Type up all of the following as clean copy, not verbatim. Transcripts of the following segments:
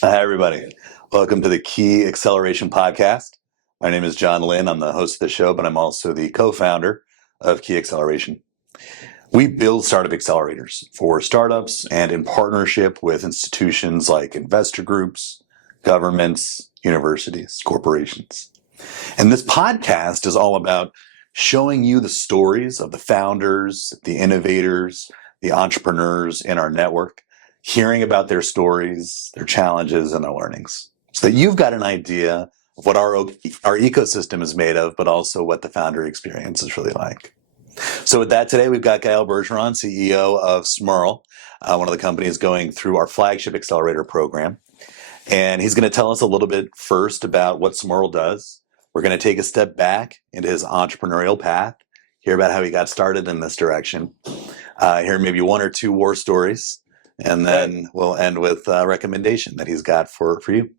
Hi, everybody. Welcome to the Key Acceleration Podcast. My name is John Lynn. I'm the host of the show, but I'm also the co-founder of Key Acceleration. We build startup accelerators for startups and in partnership with institutions like investor groups, governments, universities, corporations. And this podcast is all about showing you the stories of the founders, the innovators, the entrepreneurs in our network, hearing about their stories, their challenges, and their learnings, so that you've got an idea of what our ecosystem is made of, but also what the founder experience is really like. So with that, today we've got Gael, CEO of Smiirl, one of the companies going through our flagship accelerator program. And he's going to tell us a little bit first about what Smiirl does. We're going to take a step back into his entrepreneurial path, hear about how he got started in this direction, hear maybe one or two war stories, and then we'll end with a recommendation that he's got for you.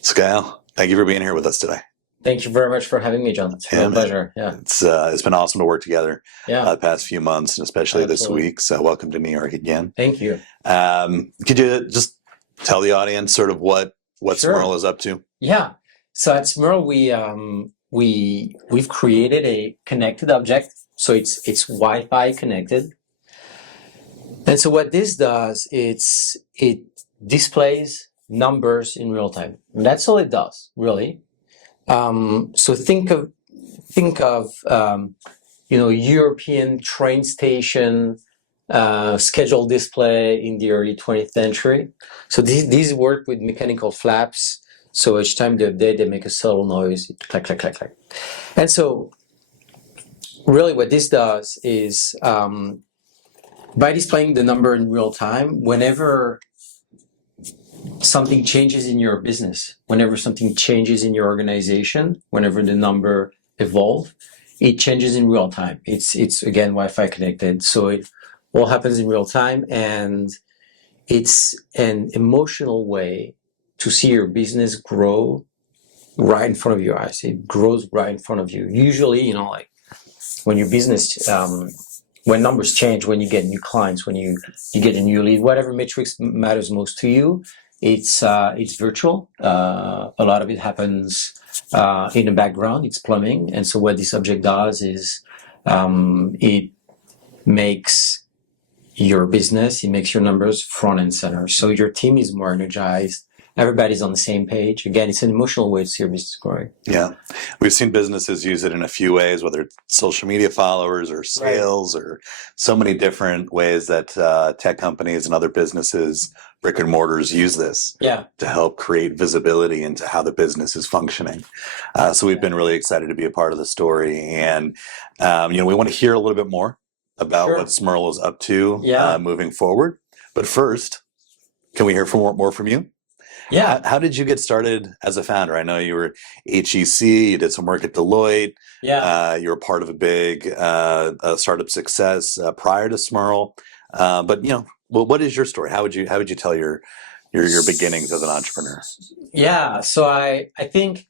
So Gael, thank you for being here with us today. Thank you very much for having me, John. It's a pleasure. Yeah, it's been awesome to work together. Yeah, the past few months, and especially this week. So welcome to New York again. Thank you. Could you just tell the audience sort of what Smiirl is up to? Yeah. So at Smiirl, we've created a connected object. So it's Wi-Fi connected. And so what this does, it displays numbers in real time. And that's all it does, really. So think of European train station schedule display in the early 20th century. So these work with mechanical flaps. So each time they update, they make a subtle noise, clack, clack, clack, clack. And so really what this does is by displaying the number in real time, whenever something changes in your business, whenever something changes in your organization, whenever the number evolves, it changes in real time. It's again Wi-Fi connected, so it all happens in real time, and it's an emotional way to see your business grow right in front of your eyes. It grows right in front of you. Usually, like when your business, when numbers change, when you get new clients, when you get a new lead, whatever metrics matters most to you, it's virtual. A lot of it happens in the background. It's plumbing, and so what this object does is it makes your business, it makes your numbers front and center. So your team is more energized. Everybody's on the same page. Again, it's an emotional way to see your business growing. Yeah. We've seen businesses use it in a few ways, whether it's social media followers or sales, or so many different ways that tech companies and other businesses, brick and mortars, use this to help create visibility into how the business is functioning. So we've been really excited to be a part of the story. And, we want to hear a little bit more about what Smiirl is up to moving forward. But first, can we hear more from you? Yeah. How did you get started as a founder? I know you were HEC, you did some work at Deloitte. Yeah. You were part of a big startup success prior to Smiirl. But what is your story? How would you tell your beginnings as an entrepreneur? Yeah. So I think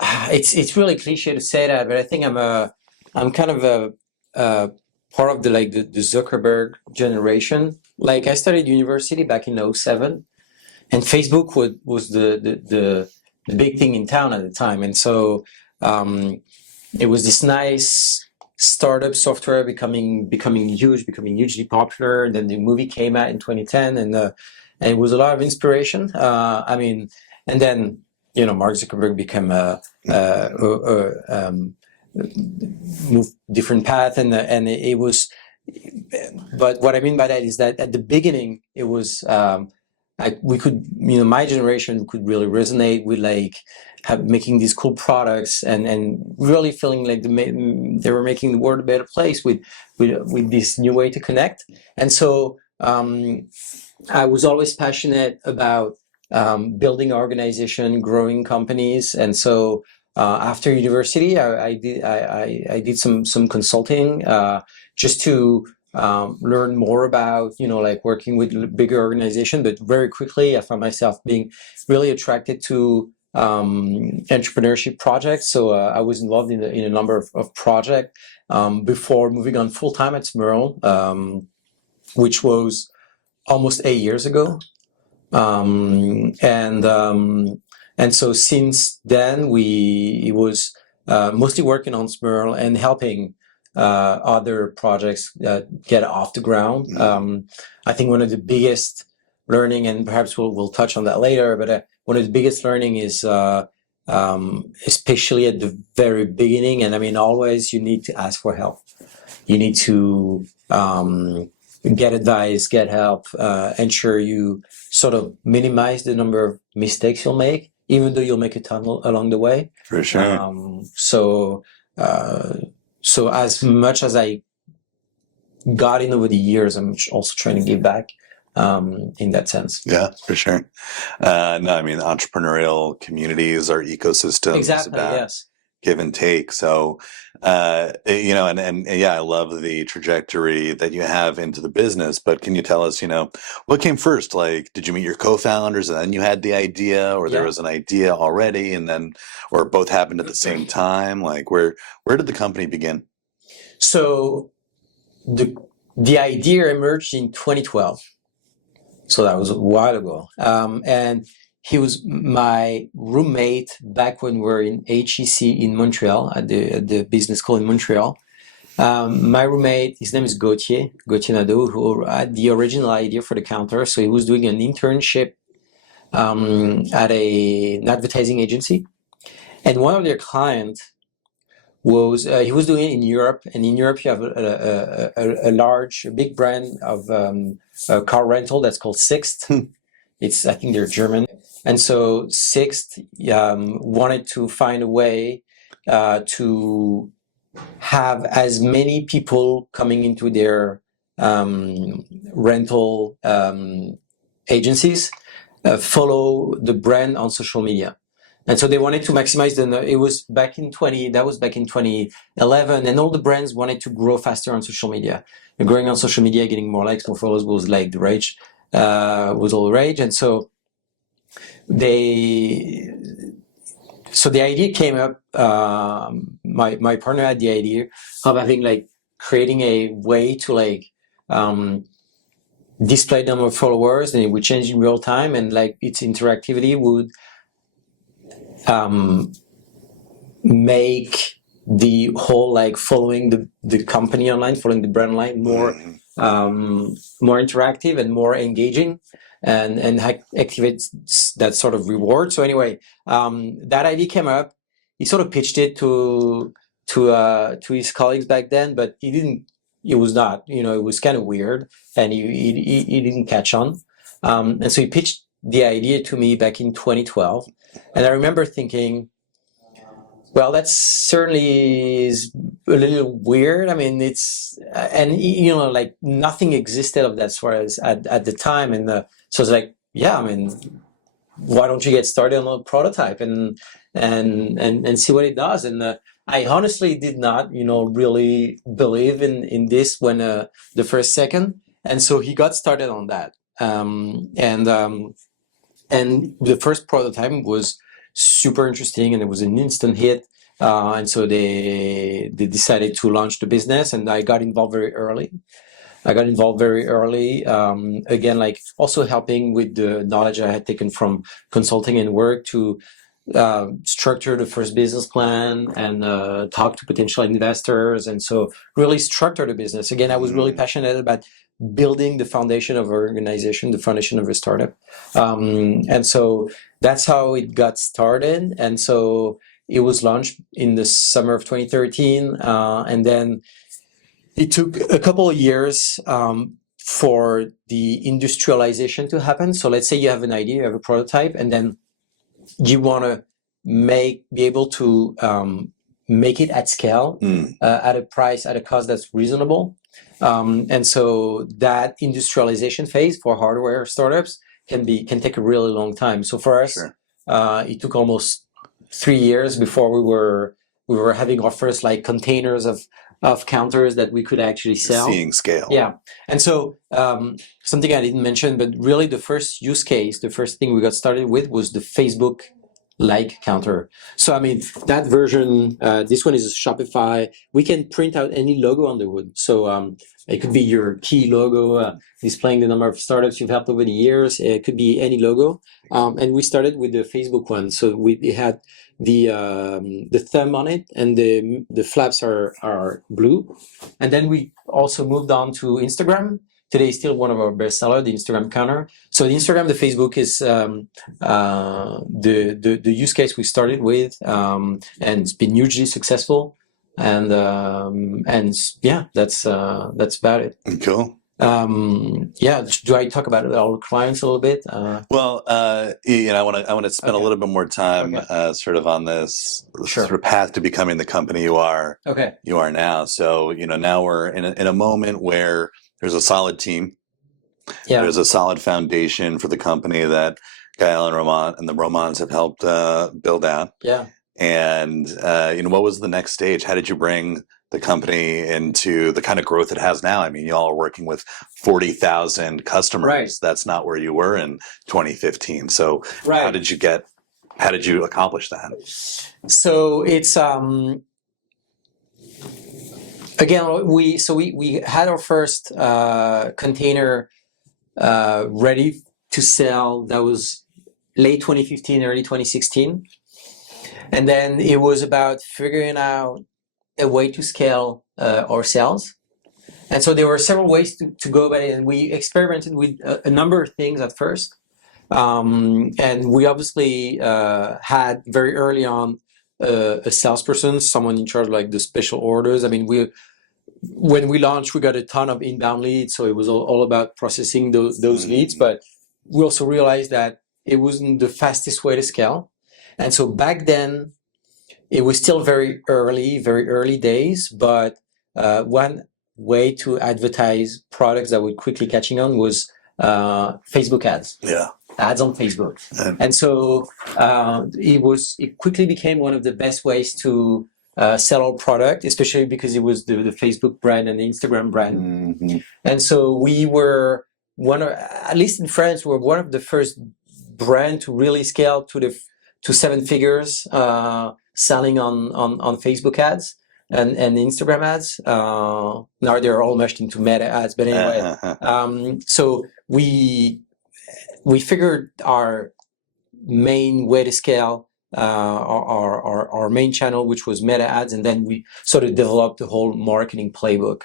it's really cliche to say that, but I think I'm kind of a part of the Zuckerberg generation. Like I started university back in 2007. And Facebook was the big thing in town at the time, and so it was this nice startup software becoming hugely popular. And then the movie came out in 2010, and it was a lot of inspiration. And then Mark Zuckerberg became moved different path, and it was. But what I mean by that is that at the beginning it was. We could, my generation could really resonate with making these cool products and really feeling like they were making the world a better place with this new way to connect. And so I was always passionate about building organization, growing companies. And so after university, I did some consulting just to learn more about, working with bigger organizations. But very quickly, I found myself being really attracted to entrepreneurship projects. So I was involved in a number of projects before moving on full-time at Smiirl, which was almost 8 years ago. And so since then, it was mostly working on Smiirl and helping other projects get off the ground. I think one of the biggest learning, and perhaps we'll touch on that later, but one of the biggest learning is especially at the very beginning, and I mean, always you need to ask for help. You need to get advice, get help, ensure you sort of minimize the number of mistakes you'll make, even though you'll make a ton along the way. For sure. So as much as I got in over the years, I'm also trying to give back in that sense. Yeah, for sure. No, I mean, entrepreneurial communities are ecosystems. Exactly, about yes. give and take. So, you know, and yeah, I love the trajectory that you have into the business, but can you tell us, you know, what came first? Like, did you meet your co-founders and then you had the idea, or there was an idea already and then, or both happened at the same time? Like, where did the company begin? So the idea emerged in 2012. So that was a while ago. And he was my roommate back when we were in HEC in Montreal, at the business school in Montreal. My roommate, his name is Gautier Nadeau, who had the original idea for the counter. So he was doing an internship at an advertising agency. And one of their clients was, he was doing it in Europe. And in Europe, you have a big brand of car rental that's called Sixt. I think they're German. And so Sixt wanted to find a way to have as many people coming into their rental agencies follow the brand on social media. And so they wanted to maximize it was back in 2011, and all the brands wanted to grow faster on social media. And growing on social media, getting more likes, more follows was like the rage, was all the rage. And so the idea came up. My partner had the idea of having creating a way to display number of followers, and it would change in real time, and its interactivity would make the whole following the company online, following the brand online more interactive and more engaging, and activates that sort of reward. So anyway, that idea came up. He sort of pitched it to his colleagues back then, but he didn't. It was not, it was kind of weird, and he didn't catch on. And so he pitched the idea to me back in 2012, and I remember thinking, well, that certainly is a little weird. I mean, nothing existed of that sort at the time, and so it's like, yeah, I mean, why don't you get started on a prototype and see what it does? And I honestly did not, really believe in this when the first second, and so he got started on that, and the first prototype was super interesting, and it was an instant hit, and so they decided to launch the business, and I got involved very early. Again, also helping with the knowledge I had taken from consulting and work to structure the first business plan and talk to potential investors, and so really structure the business. Again, I was really passionate about building the foundation of our organization, the foundation of a startup, and so that's how it got started. And so it was launched in the summer of 2013, and then it took a couple of years for the industrialization to happen. So let's say you have an idea, you have a prototype, and then you want to be able to make it at scale, at a price, at a cost that's reasonable. And so that industrialization phase for hardware startups can take a really long time. So for us, it took almost 3 years before we were having our first containers of counters that we could actually sell. Seeing scale. Yeah. And so something I didn't mention, but really the first use case, the first thing we got started with was the Facebook like counter. So I mean that version, this one is a Shopify. We can print out any logo on the wood. So it could be your key logo, displaying the number of startups you've helped over the years. It could be any logo. And we started with the Facebook one. So we had the thumb on it, and the flaps are blue. And then we also moved on to Instagram. Today is still one of our best sellers, the Instagram counter. So the Instagram, the Facebook is the use case we started with, and it's been hugely successful. And yeah, that's about it. Cool. Yeah, do I talk about our clients a little bit? Well, I want to spend a little bit more time, sort of on this sort of path to becoming the company you are. Okay. You are now. So now we're in a moment where there's a solid team. Yeah. There's a solid foundation for the company that Gael and the Romans have helped build out. Yeah. And what was the next stage? How did you bring the company into the kind of growth it has now? I mean, y'all are working with 40,000 customers. Right. That's not where you were in 2015. So right. How did you accomplish that? So it's again, we had our first container ready to sell. That was late 2015, early 2016. And then it was about figuring out a way to scale our sales. And so there were several ways to go about it. And we experimented with a number of things at first. And we obviously had very early on a salesperson, someone in charge of like the special orders. I mean, when we launched, we got a ton of inbound leads, so it was all about processing those leads. But we also realized that it wasn't the fastest way to scale. And so back then, it was still very early days. But one way to advertise products that were quickly catching on was Facebook ads. Yeah. Ads on Facebook. And so it quickly became one of the best ways to sell our product, especially because it was the Facebook brand and the Instagram brand. Mm-hmm. And so we were at least in France, we're one of the first brand to really scale to 7 figures selling on Facebook ads and Instagram ads. Now they're all meshed into Meta ads, but anyway. So we figured our main way to scale our main channel, which was Meta ads, and then we sort of developed the whole marketing playbook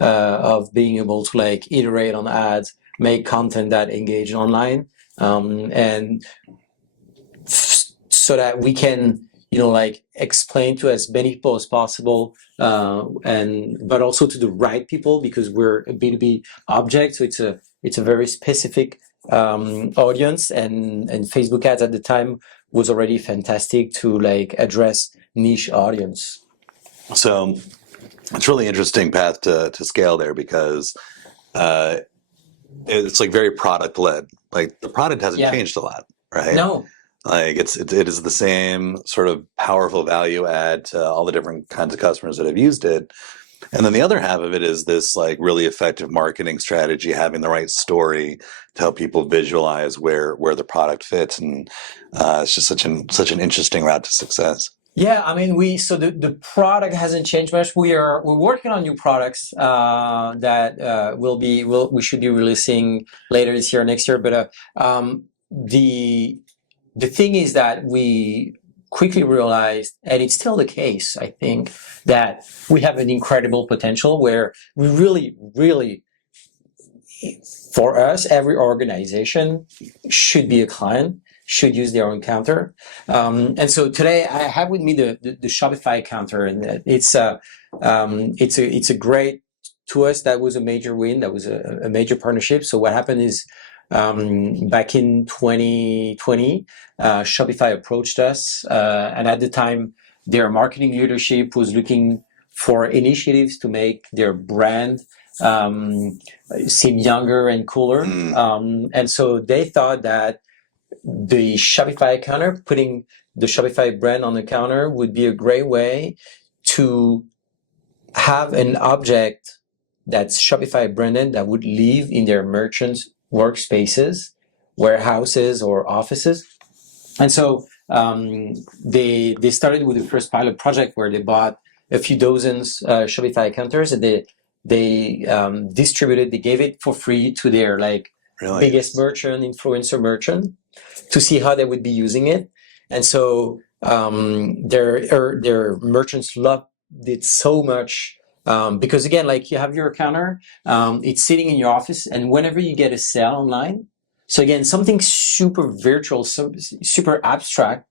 of being able to like iterate on ads, make content that engage online, and so that we can like explain to as many people as possible, but also to the right people, because we're a B2B object, so it's a very specific audience, and Facebook ads at the time was already fantastic to like address niche audience. So it's really interesting path to scale there, because it's like very product led. Like the product hasn't changed a lot, right? No. Like it is the same sort of powerful value add to all the different kinds of customers that have used it. And then the other half of it is this like really effective marketing strategy, having the right story to help people visualize where the product fits. And it's just such an interesting route to success. Yeah, I mean, the product hasn't changed much. We're working on new products that we should be releasing later this year, next year. But the thing is that we quickly realized, and it's still the case, I think, that we have an incredible potential where we really, for us, every organization should be a client, should use their own counter. And so today I have with me the Shopify counter, and it's a great, to us, that was a major win. That was a major partnership. So what happened is, back in 2020, Shopify approached us, and at the time, their marketing leadership was looking for initiatives to make their brand seem younger and cooler. And so they thought that the Shopify counter, putting the Shopify brand on the counter, would be a great way to have an object that's Shopify branded that would live in their merchants' workspaces, warehouses, or offices. And so they started with the first pilot project where they bought a few dozens Shopify counters, and they distributed. They gave it for free to their biggest merchant, influencer merchant, to see how they would be using it. And so their merchants loved it so much. Because again, like you have your counter, it's sitting in your office, and whenever you get a sale online, so again, something super virtual, super abstract,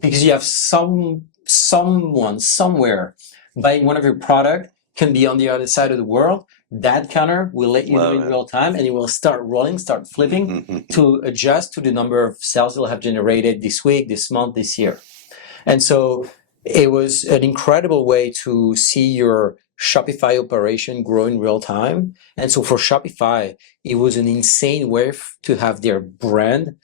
because you have someone somewhere buying one of your product, can be on the other side of the world. That counter will let you know in real time, and it will start rolling, start flipping to adjust to the number of sales you'll have generated this week, this month, this year. And so it was an incredible way to see your Shopify operation grow in real time. And so for Shopify, it was an insane way to have their brand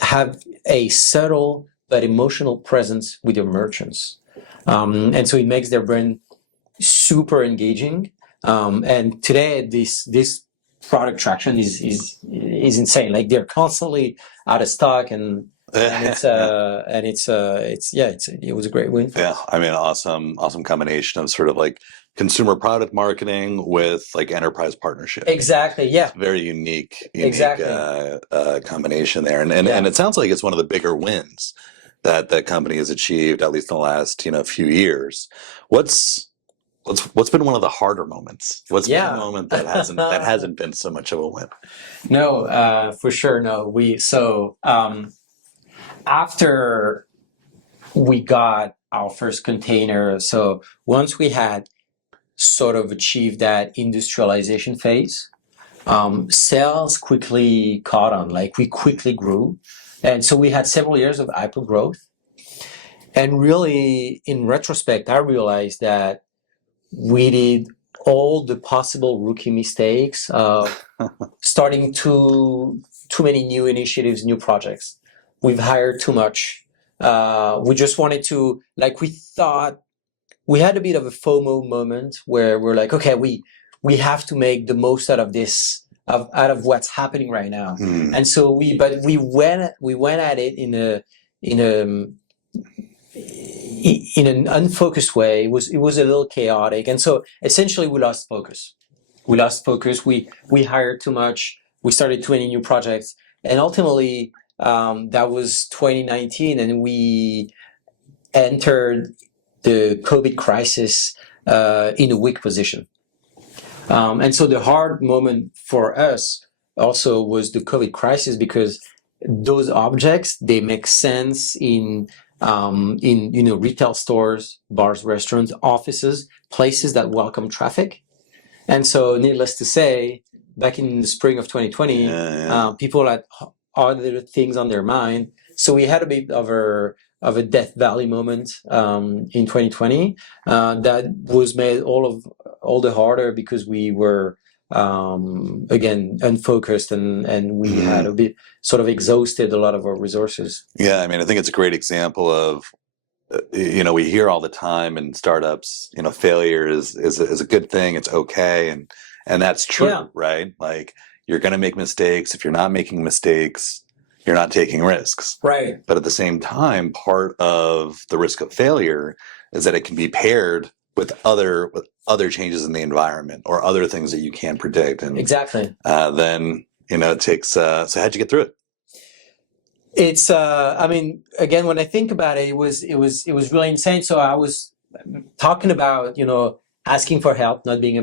have a subtle but emotional presence with your merchants. And so it makes their brand super engaging. And today, this product traction is insane. Like they're constantly out of stock, and it was a great win. Yeah, I mean, awesome combination of sort of like consumer product marketing with like enterprise partnership. Exactly. Yeah. It's very unique Exactly. Combination there, and it sounds like it's one of the bigger wins that that company has achieved, at least in the last few years. What's been one of the harder moments? What's been a moment that hasn't been so much of a win? No, for sure. No, after we got our first container, so once we had sort of achieved that industrialization phase, sales quickly caught on. Like we quickly grew, and so we had several years of hyper growth. And really, in retrospect, I realized that we did all the possible rookie mistakes of starting too many new initiatives, new projects. We've hired too much. We just wanted to, we thought we had a bit of a FOMO moment where we're like, okay, we have to make the most out of this, out of what's happening right now. And so we went at it in an unfocused way. It was a little chaotic, and so essentially we lost focus. We hired too much. We started too many new projects, and ultimately that was 2019, and we entered the COVID crisis in a weak position. And so the hard moment for us also was the COVID crisis, because those objects, they make sense in retail stores, bars, restaurants, offices, places that welcome traffic. And so, needless to say, back in the spring of 2020, people had other things on their mind. So we had a bit of a Death Valley moment in 2020 that was made all the harder because we were again unfocused, and we had a bit sort of exhausted a lot of our resources. Yeah, I mean, I think it's a great example of we hear all the time in startups, failure is a good thing, it's okay, and that's true, right? Like you're going to make mistakes. If you're not making mistakes, you're not taking risks, right? But at the same time, part of the risk of failure is that it can be paired with other changes in the environment or other things that you can't predict. And exactly. Then it takes. So how'd you get through it? It's. I mean, again, when I think about it, it was really insane. So I was talking about asking for help, not being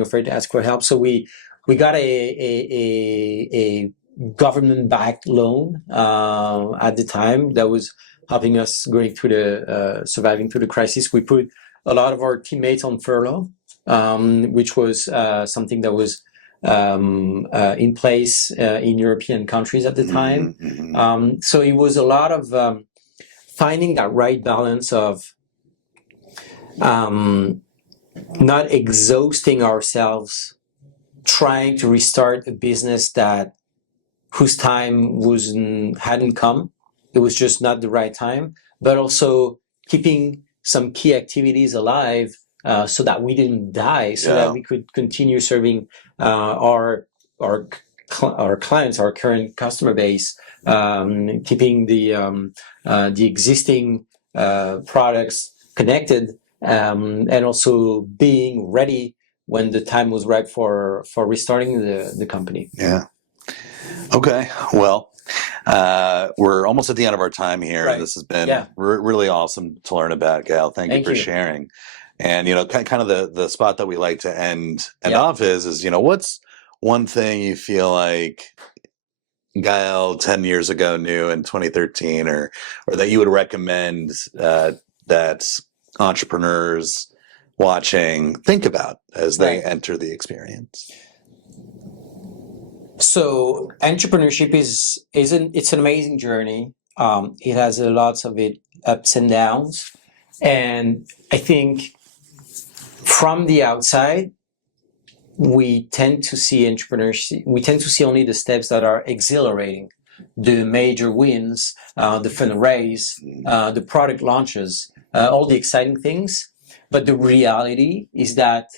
afraid to ask for help. So we got a government-backed loan at the time that was helping us going through surviving through the crisis. We put a lot of our teammates on furlough, which was something that was in place in European countries at the time. So it was a lot of finding that right balance of not exhausting ourselves, trying to restart a business whose time hadn't come. It was just not the right time, but also keeping some key activities alive so that we didn't die, so that we could continue serving our clients, our current customer base keeping the existing products connected, and also being ready when the time was right for restarting the company. Yeah. Okay. Well, we're almost at the end of our time here. Right. This has been Yeah. really awesome to learn about, Gael. Thank you for sharing. And, kind of the spot that we like to end off is, what's one thing you feel like Gael 10 years ago knew in 2013, or that you would recommend that entrepreneurs watching think about as they enter the experience? So entrepreneurship it's an amazing journey. It has lots of ups and downs, and I think from the outside, we tend to see entrepreneurship. We tend to see only the steps that are exhilarating, the major wins, the fundraise, the product launches, all the exciting things. But the reality is that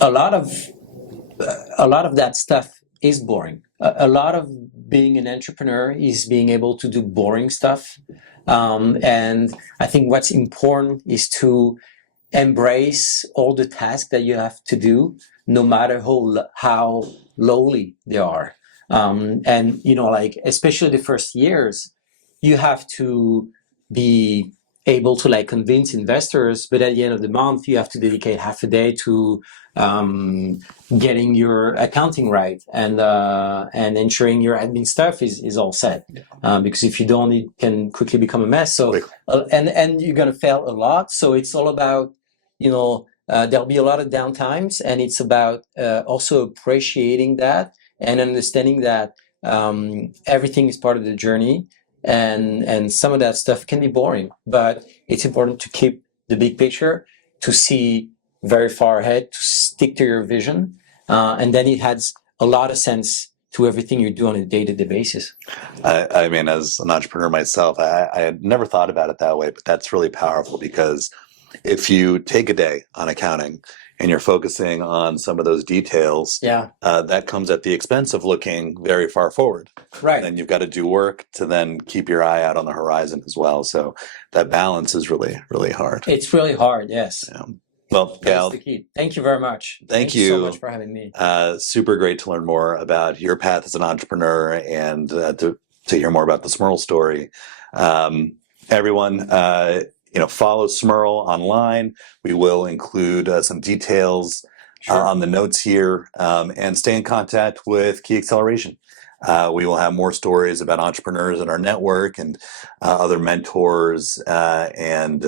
a lot of that stuff is boring. A lot of being an entrepreneur is being able to do boring stuff. And I think what's important is to embrace all the tasks that you have to do, no matter how lowly they are. And, especially the first years, you have to be able to convince investors, but at the end of the month, you have to dedicate half a day to getting your accounting right and ensuring your admin stuff is all set. Because if you don't, it can quickly become a mess. So and you're gonna fail a lot. So it's all about there'll be a lot of downtimes, and it's about also appreciating that and understanding that everything is part of the journey. And some of that stuff can be boring, but it's important to keep the big picture, to see very far ahead, to stick to your vision, and then it has a lot of sense to everything you do on a day-to-day basis. I mean, as an entrepreneur myself, I had never thought about it that way, but that's really powerful, because if you take a day on accounting and you're focusing on some of those details, that comes at the expense of looking very far forward. Right. And you've got to do work to then keep your eye out on the horizon as well. So that balance is really, really hard. It's really hard, yes. Yeah. Well, Gael, that's the key. Thank you very much. Thank you so much for having me. Super great to learn more about your path as an entrepreneur, and to hear more about the Smiirl story. Everyone, follow Smiirl online. We will include some details on the notes here, and stay in contact with Key Acceleration. We will have more stories about entrepreneurs in our network, and other mentors and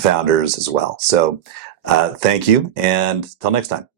founders as well. So thank you, and till next time.